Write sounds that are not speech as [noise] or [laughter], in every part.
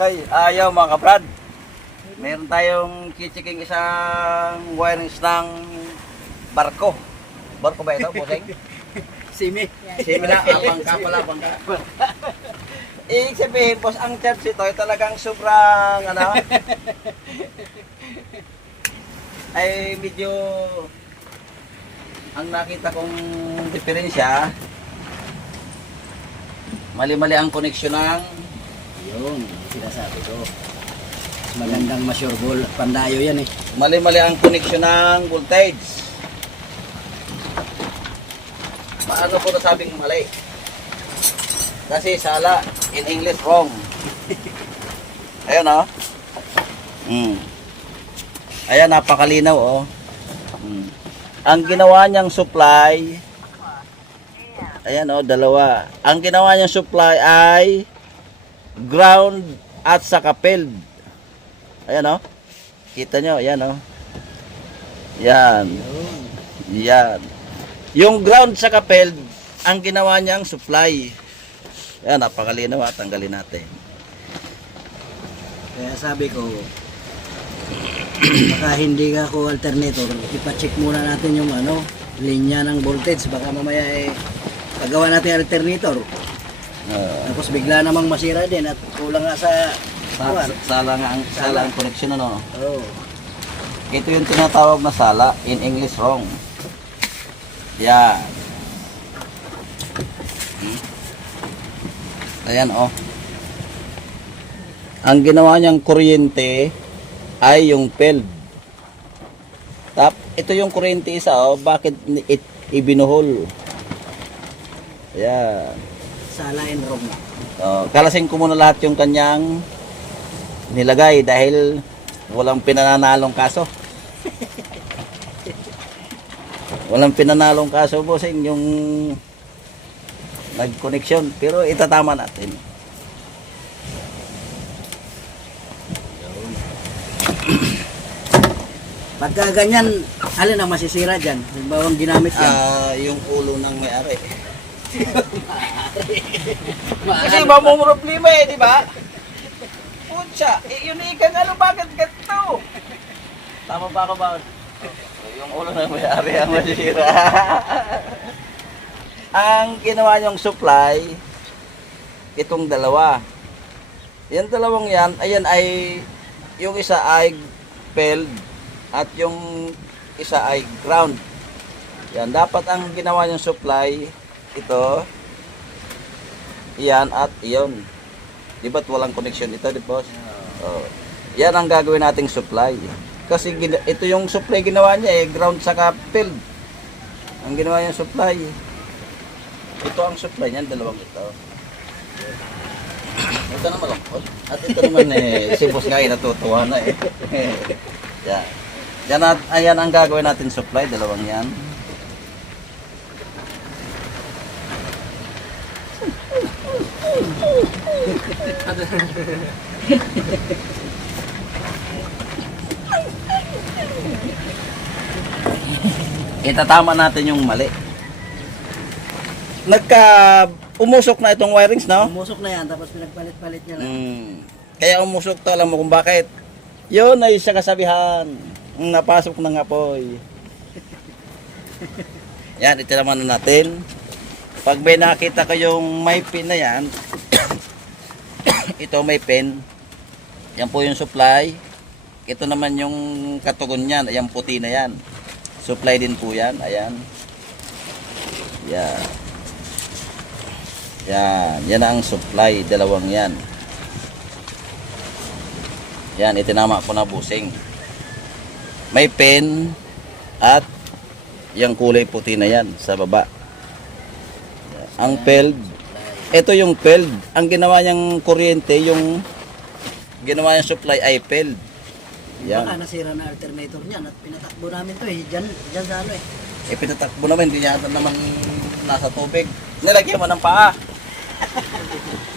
Ah, okay. Ayaw mga kabrad. Meron tayong kichiking isang wirings ng barko. Barko ba ito, Boseng? [laughs] Simi. Simi na, [laughs] ah, bangka pala, bangka. [laughs] Ibig sabihin, boss, ang church ito ay talagang sobrang, ano, ay medyo, ang nakita kong diferensya, mali-mali ang koneksyon ng Yun, sinasabi ko. Mas magandang ma-sure ball. Pandayo yan eh. Mali-mali ang connection ng voltage. Paano ko nasabing mali? Kasi sala, in English wrong. [laughs] Ayun oh. Mm. Ayan, napakalinaw oh. Mm. Ang ginawa niyang supply, ayan oh, dalawa. Ang ginawa niyang supply ay ground at saka field. Ayan oh. Kita nyo, yan oh. Yan. Yan. Yung ground sa kapel, ang ginawa niyang supply. Yan, napakalinaw at tanggalin natin. Kaya sabi ko, [clears throat] baka hindi ka ko alternator, ipacheck muna natin yung ano, linya ng voltage. Baka mamaya eh, pagawa natin alternator. Uh, Tapos bigla namang masira din at kulang nga sa sa, kuwan. sala nga ang sala ang connection ano. Oo. Ito yung tinatawag na sala in English wrong. Yan. Hmm? Ayan oh. Ang ginawa niyang kuryente ay yung field. Tap, ito yung kuryente isa oh, bakit ni- it, ibinuhol? Ayan. Sala and wrong. Oh, kalasing ko muna lahat yung kanyang nilagay dahil walang pinananalong kaso. [laughs] walang pinanalong kaso bossing yung nag-connection pero itatama natin. [coughs] Pagka ganyan, alin ang masisira dyan? Halimbawa ginamit yan. Ah, yung ulo ng may-ari. [laughs] [laughs] Kasi ba mo problema eh, di ba? Pucha, eh, yun ikang ano, bakit ganito? Tama ba ako ba? Yung ulo ng may-ari ang masisira. [laughs] ang ginawa niyong supply, itong dalawa. Yan dalawang yan, ayan ay, yung isa ay filled at yung isa ay ground. Yan, dapat ang ginawa niyong supply, ito, yan at iyon. Di ba't walang connection ito, di boss? Oh. Yan ang gagawin nating supply. Kasi ito yung supply ginawa niya eh, ground saka field. Ang ginawa niyang supply. Ito ang supply niyan, dalawang ito. [coughs] Ito naman malungkot. At ito naman eh, si boss nga eh, natutuwa na eh. [laughs] yan. Yan at, ayan ang gagawin natin supply, dalawang yan. Itatama natin yung mali. Nagka umusok na itong wirings, no? Umusok na yan, tapos pinagpalit-palit niya lang. Mm. Kaya umusok to, alam mo kung bakit. Yun ay siya kasabihan. Napasok ng apoy. [laughs] yan, ito naman na natin. Pag may nakita kayong may pin na yan, [coughs] ito may pin. Yan po yung supply. Ito naman yung katugon niyan. Ayan puti na yan. Supply din po yan. Ayan. Yan. Yan. Yan ang supply. Dalawang yan. Yan, itinama ko na busing. May pen at yung kulay puti na yan sa baba. Ang peld, ito yung peld. Ang ginawa niyang kuryente, yung ginawa niyang supply ay peld. Baka Yan. nasira na alternator niyan at pinatakbo namin to eh. Diyan, diyan sa ano eh. E pinatakbo naman, hindi yata naman nasa tubig. Nilagyan mo ng paa.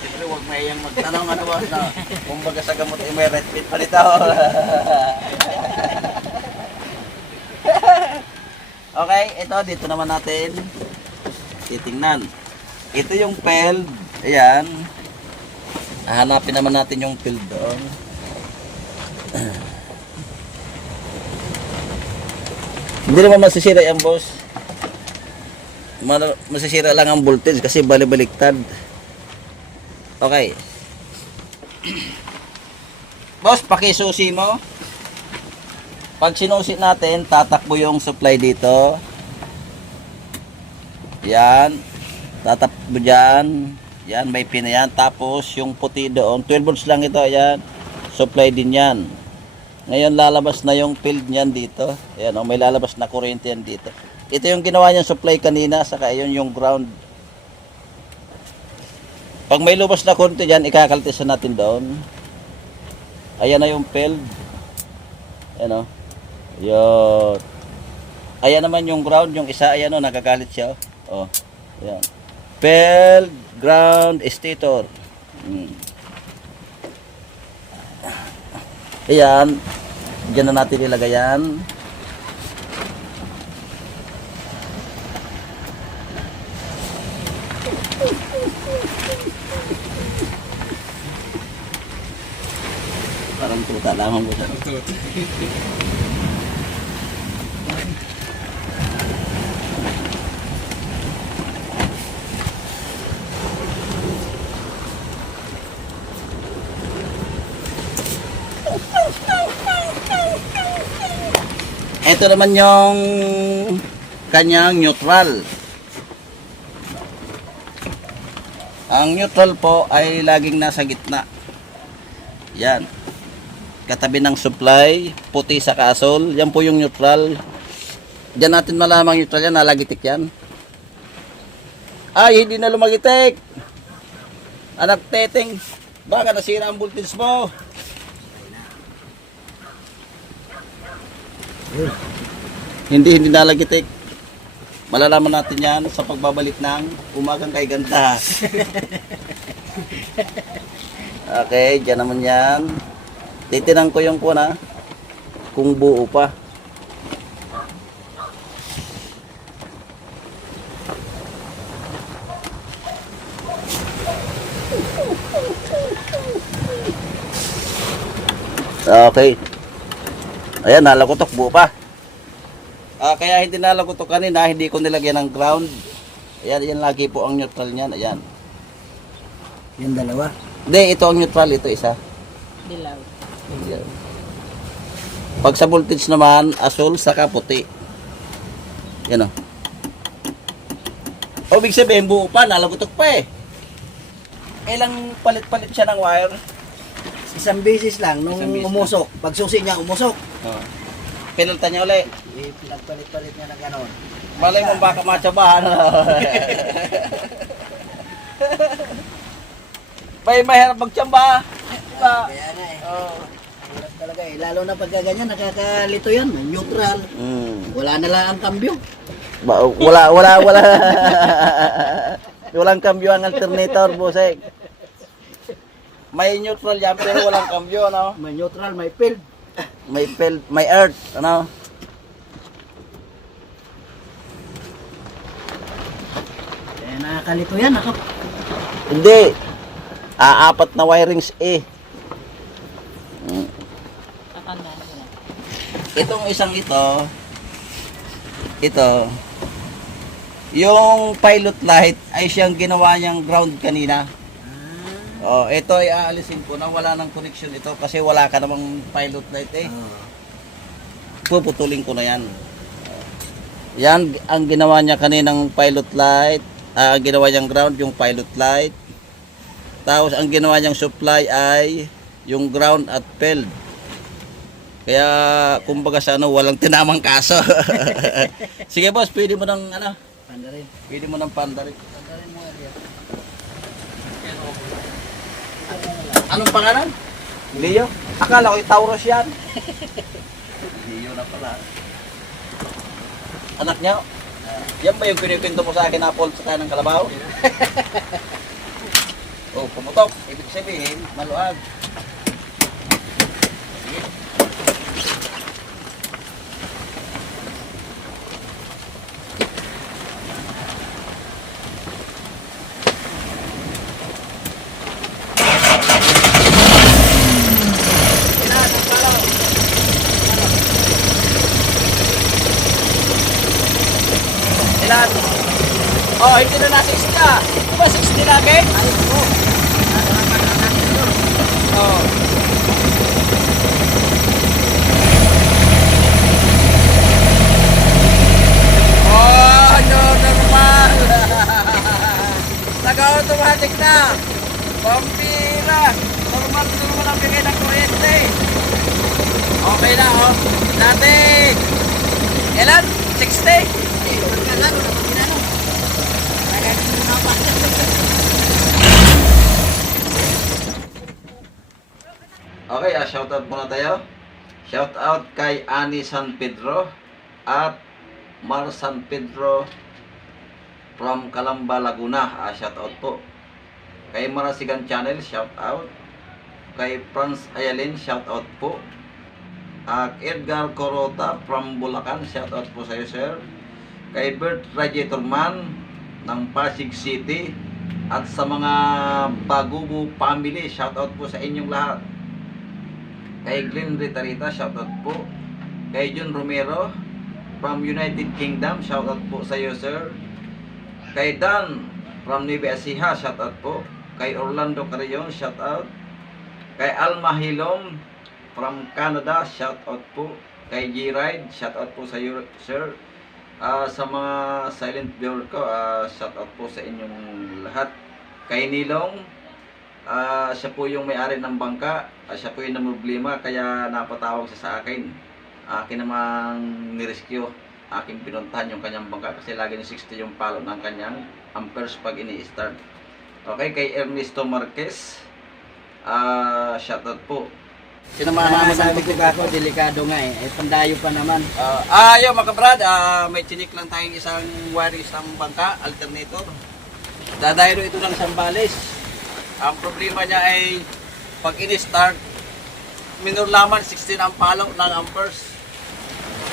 Siyempre, huwag mayang magtanong ano ba na kumbaga sa gamot ay may red pit pa nito. [laughs] okay, ito dito naman natin titingnan. Ito yung peld. Ayan. Hanapin naman natin yung field doon. [clears throat] Hindi naman masisira yan, boss. Masisira lang ang voltage kasi bali-baliktad. Okay. [clears throat] Boss, pakisusi mo. Pag sinusi natin, tatakbo yung supply dito. Yan. Tatakbo dyan. Yan, may pin yan. Tapos, yung puti doon, 12 volts lang ito. Yan. Supply din yan. Ngayon, lalabas na yung field niyan dito. Ayan, oh, may lalabas na kuryente yan dito. Ito yung ginawa niyang supply kanina, saka yun yung ground. Pag may lumabas na kuryente dyan, ikakaltisan natin doon. Ayan na yung field. Ayan o. Yun. Ayan naman yung ground, yung isa, ayan o, nagagalit siya. O, oh. ayan. Field, ground, stator. Hmm. Ayan. Diyan na natin ilagay yan. Parang tuta lang ang buta. Ito naman yung kanyang neutral. Ang neutral po ay laging nasa gitna. Yan. Katabi ng supply, puti sa kasol. Yan po yung neutral. Diyan natin malamang neutral yan, nalagitik yan. Ay, hindi na lumagitik. Anak teteng, baka nasira ang voltage mo. Hindi, hindi nalagitik. Malalaman natin yan sa pagbabalik ng umagang kay ganda. [laughs] okay, dyan naman yan. Titinan ko yung kuna kung buo pa. Okay. Ayan, nalagotok buo pa. Ah, kaya hindi nalagotok kanina, hindi ko nilagyan ng ground. Ayan, yan lagi po ang neutral niyan. Ayan. Yung dalawa. Hindi, ito ang neutral, ito isa. Dilaw. Ayan. Pag sa voltage naman, asul saka puti. Yan o. O, big sabihin, buo pa, nalagotok pa eh. Ilang palit-palit siya ng wire. Isang beses lang nung Isang beses umusok. Pag susi niya umusok. Oh. Pinalta niya ulit. Eh, pinagpalit-palit niya na gano'n. Malay mo baka matsabahan na. [laughs] May mahirap magtsamba. Diba? Kaya nga eh. Oh. Hirap talaga eh. Lalo na pagka ganyan, nakakalito yan. Neutral. Mm. Wala na lang ang kambyo. Ba, wala, wala, wala. [laughs] walang kambyo ang alternator, bosek. May neutral yan, pero walang kambyo, ano? May neutral, may field. May field, may earth, ano? Nakakalito yan. Naka, Hindi. Aapat na wirings eh. Mm. Itong isang ito, ito, yung pilot light ay siyang ginawa niyang ground kanina. Oh, ito ay aalisin ko na wala nang connection ito kasi wala ka namang pilot light eh. oh, Puputulin ko na yan. Yan ang ginawa niya kaninang pilot light. Ah, ang ginawa niyang ground yung pilot light. Tapos ang ginawa niyang supply ay yung ground at field. Kaya kumbaga sa ano walang tinamang kaso. [laughs] Sige boss, pwede mo ng ano, panda rin. pwede mo ng pandari. Panda rin mo area. Anong pangalan? Leo. Akala ko yung Taurus yan. [laughs] Leo na pala. Anak niya? Yan ba yung kinikwento mo sa akin na Paul sa ng kalabaw? [laughs] oh, pumutok. Ibig sabihin, maluag. Oh, hindi na nasa 60 ah. Di ba 60 lagi? Ay, oo. Nakarapan na natin ito. Oh. Oh, no, normal. [laughs] Naka-automatic na. Pampira. Normal, normal ang bigay ng kuryente. Okay na, oh. Dati, ilan? 60? Eh, pagkalaro na pag ginano. Kaya hindi mo pa. Okay, ah, shoutout muna tayo. Shoutout kay Ani San Pedro at Mar San Pedro from Calamba, Laguna. Ah, shoutout po. Kay Marasigan Channel, shoutout. Kay Franz Ayalin, shoutout po. At Edgar Corota from Bulacan, shoutout po sa iyo, sir. Kay Bert Radiator Man ng Pasig City. At sa mga Bagubo family, shoutout po sa inyong lahat. Kay Glenn Ritarita, shoutout po. Kay Jun Romero from United Kingdom, shoutout po sa iyo, sir. Kay Dan from Nueva Ecija, shoutout po. Kay Orlando Carrion, shoutout. Kay Alma Hilom from Canada, shoutout po. Kay G-Ride, shoutout po sa iyo, sir. Ah, sa mga silent viewer ko, ah, shoutout po sa inyong lahat. Kay Nilong, Ah, siya po yung may-ari ng bangka. Ah, siya po yung namroblema kaya napatawag siya sa akin. Akin namang nirescue. Aking pinuntahan yung kanyang bangka kasi lagi ni 60 yung palo ng kanyang amperes pag ini-start. Okay, kay Ernesto Marquez. Ah, shoutout po. Sinamahan mo sabi ko kako, delikado nga eh. Eh, pandayo pa naman. Ah, ayo mga kabrad, ah, may chinik lang tayong isang wire, isang bangka, alternator. Dadayo ito ng Sambales. Ang problema niya ay pag ini-start, minor lamang 16 ang palo ng amperes.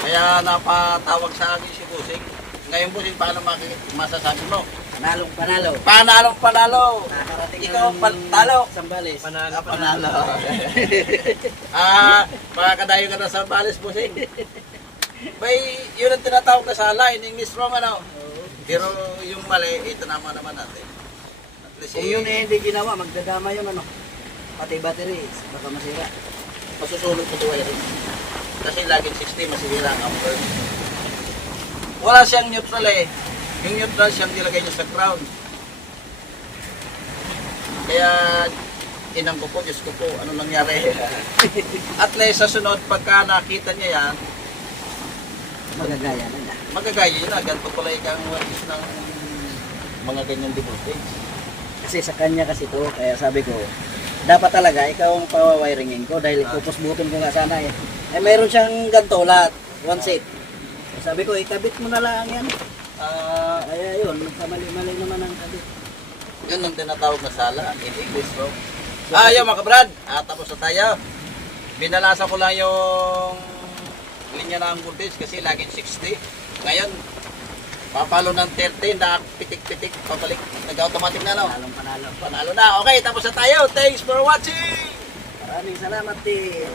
Kaya napatawag sa akin si Busing. Ngayon Busing, paano masasabi mo? Panalong panalo. Panalong panalo! Ikaw ang panalo! Sambales. Panalo, panalo. [laughs] ah, makakadayo ka na sa Sambales, Busing. May, yun ang tinatawag na sala, in English wrong ano. Pero yung mali, ito naman naman natin. At least, Kung yun eh hindi ginawa, magdadama yun ano. Pati battery, baka masira. masusunod ko tuwa rin. Kasi laging 60 masisira ang amper. Wala siyang neutral eh. Yung neutral siyang nilagay niya sa ground. Kaya inang ko po, Diyos ko po, ano nangyari. [laughs] At least sa sunod, pagka nakita niya yan, Magagaya na niya. magagaya na, ganito pala ikang walis ng mga ganyang voltage. Kasi sa kanya kasi to, kaya sabi ko, dapat talaga ikaw ang pawawiringin ko dahil Ah. pupusbutin ko nga sana eh. Eh meron siyang ganito lahat, one set. Sabi ko, ikabit mo na lang yan. Ah, Kaya yun, magkamali-mali naman ang kabit. Yun ang tinatawag na sala in English, bro. Ah, yun mga kabrad. Ah, tapos na tayo. Binalasa ko lang yung linya ng voltage kasi laging 60. Ngayon, papalo ng 30 na pitik-pitik, pabalik. Nag-automatic na, no? Panalong panalo. Panalo na. Okay, tapos na tayo. Thanks for watching! Maraming salamat din.